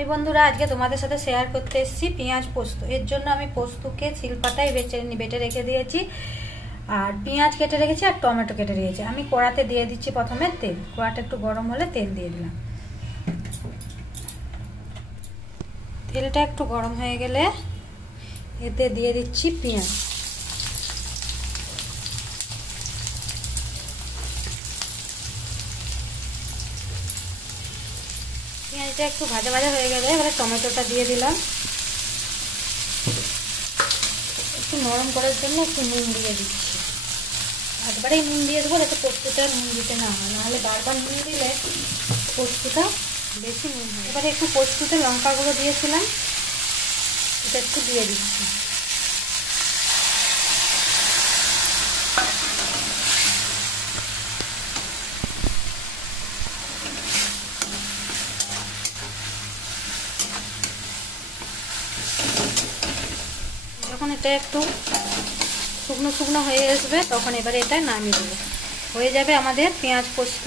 এই বন্ধুরা, আজকে তোমাদের সাথে শেয়ার করতে এসেছি পেঁয়াজ পোস্ত। এর জন্য আমি পোস্তকে শিলপাটায় বেটে রেখে দিয়েছি, আর পেঁয়াজ কেটে রেখেছি, আর টমেটো কেটে রেখেছি। আমি কড়াতে দিয়ে দিচ্ছি প্রথমে তেল। কড়াটা একটু গরম হলে তেল দিয়ে দিলাম। তেলটা একটু গরম হয়ে গেলে এতে দিয়ে দিচ্ছি পেঁয়াজ। পেঁয়াজটা একটু ভাজা ভাজা হয়ে গেলে এবারে টমেটোটা দিয়ে দিলাম। একটু নরম করার জন্য একটু নুন দিয়ে দিচ্ছি। একবারেই নুন দিয়ে দেবো যাতে পোস্তটা নুন দিতে না হয়, নাহলে বারবার নুন দিলে পোস্তটা বেশি নুন হয়। এবারে একটু পোস্ততে লঙ্কা গুঁড়ো দিয়েছিলাম, এটা একটু দিয়ে দিচ্ছি। যখন এটা একটু শুকনো শুকনো হয়ে আসবে তখন এবারে এটা নামিয়ে দেবো। হয়ে যাবে আমাদের পেঁয়াজ পোস্ত।